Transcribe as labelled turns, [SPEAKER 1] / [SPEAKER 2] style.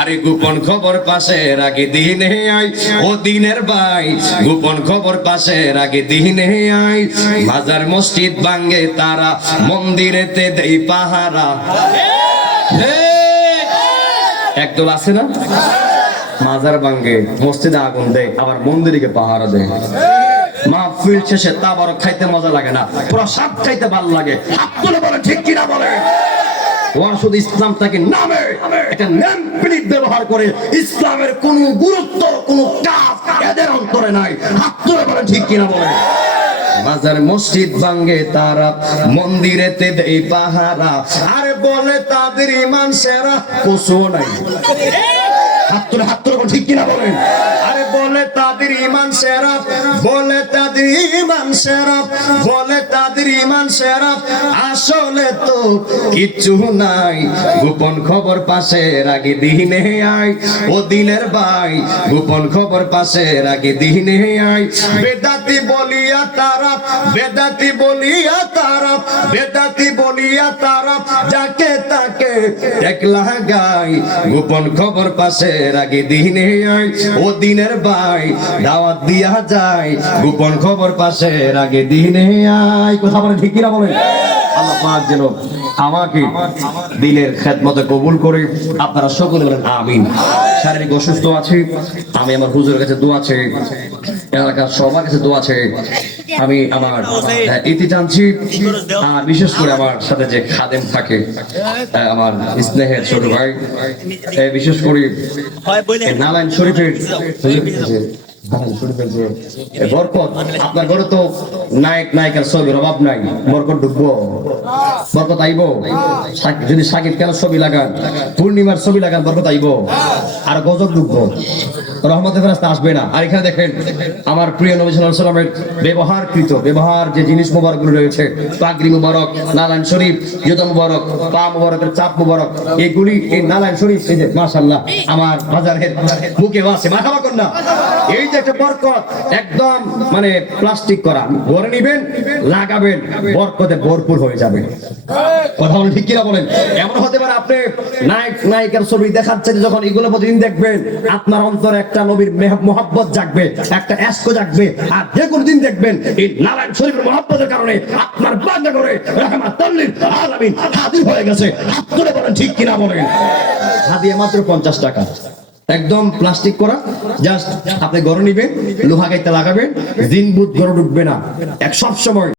[SPEAKER 1] আরে গোপন খবর পাশে রাখি দিনে আই, ও দিনের ভাই গোপন খবর পাশে রাখি দিনে আই বাজার মসজিদ ভাঙ্গে তারা, মন্দিরেতে দেই পাহারা! একদল আছে না? মাজার ভাঙ্গে মসজিদে আগুন দেয়, আবার মন্দিরকে পাহারা দেয়। মাহফিল শেষে তাবারক খাইতে মজা লাগে না, প্রসাদ খাইতে ভালো লাগে। তুলে বলে ঠিক কিনা বলে ওরা শুধু ইসলামটাকে নামে। একটা নাম প্লিট ব্যবহার করে ইসলামের কোন গুরুত্ব কোন কাজ এদের অন্তরে নাই। হাত তুলে বলে ঠিক কিনা বলে মাজার মসজিদ ভাঙ্গে তারা, মন্দিরেতে দেই পাহারা। আরে বলে তাদের ইমান সেরা কুসু নাই। হাত তুলে হাত তুলে ঠিক কিনা বলেন? আরে বলে তাদের ইমান সেরা বলে তাদের ইমান সেরা বলে তাদের ইমান সেরা আসলে তো কিচ্ছু নাই, গোপন খবর পাশে রাগে দিনে আই ও দিনের ভাই গোপন খবর পাশে রাগে দিনে আই বেদাতি বলিয়া তারা বেদাতি বলিয়া তারা বেদাতি বলিয়া তারা যাকে তাকে একলা গাই, গোপন খবর পাশে রাগে দিনে আই ও দিনের ভাই দাওয়াত দিয়া যায়। গোপন খবর পাশে আগে দিনে আই কথা বলে ঠিক কিনা বলে আল্লাহ পাক যেন আমাকে দিনের খেদমতে কবুল করে। আপনারা সকলে বলেন আমিন। শারীরিক অসুস্থ আছে। আমি আমার হুজুরের কাছে দোয়া আছে এলাকার সবার কাছে দোয়া আছে আমি আমার হ্যাঁ, ইতি টানছি। আর বিশেষ করে আমার সাথে যে খাদেম থাকে আমার স্নেহের ছোট ভাই বিশেষ করে নারায়ণ শরীফের বরকত, আপনার ঘরে তো নায়ক, নায়িকার যদি সাকিব কেন ছবি লাগান, পূর্ণিমার ছবি লাগান, বরকত আইব? আর গজব ঢুকবো? রহমতে ফেরাস্তা আসবে না। আর এখানে দেখেন, আমার প্রিয় নবী আলাইহি সাল্লামের ব্যবহারকৃত, ব্যবহার যে জিনিস মোবারকগুলো রয়েছে, পাগড়ি মুবারক নারায়ণ শরীফ, জুতা মুবারক, পা মুবারকের চাপ মুবারক, এগুলি এই নারায়ণ শরীফ, এই যে মাশাআল্লাহ, আমার বাজারের মুখে আছে, মাথা মাখন না। এই যে একটা বরকত, একদম মানে প্লাস্টিক করা। ঘরে নিবেন, লাগাবেন, বরকতে ভরপুর হয়ে যাবে। কথা ঠিক কিনা বলেন? এমন হতে পারে আপনি নায়ক, নায়িকার ছবি দেখাচ্ছেন, যখন এগুলো প্রতিদিন দেখবেন, আপনার একটা নবীর জাগবে, একটা এসকো জাগবে, আর যে কোনো দিন দেখবেন, এই নারায়ণ শরীফের কারণে আপনার করে রাহমাতুল্লিল আলামিন হাজির হয়ে গেছে। বলেন ঠিক কিনা বলেন? মাত্র পঞ্চাশ টাকা। একদম প্লাস্টিক করা, জাস্ট আপনি গড় নিবেন, লোহা গাইতে লাগাবেন, দিন বুধ গড় ঢুকবে না। এক সব সময়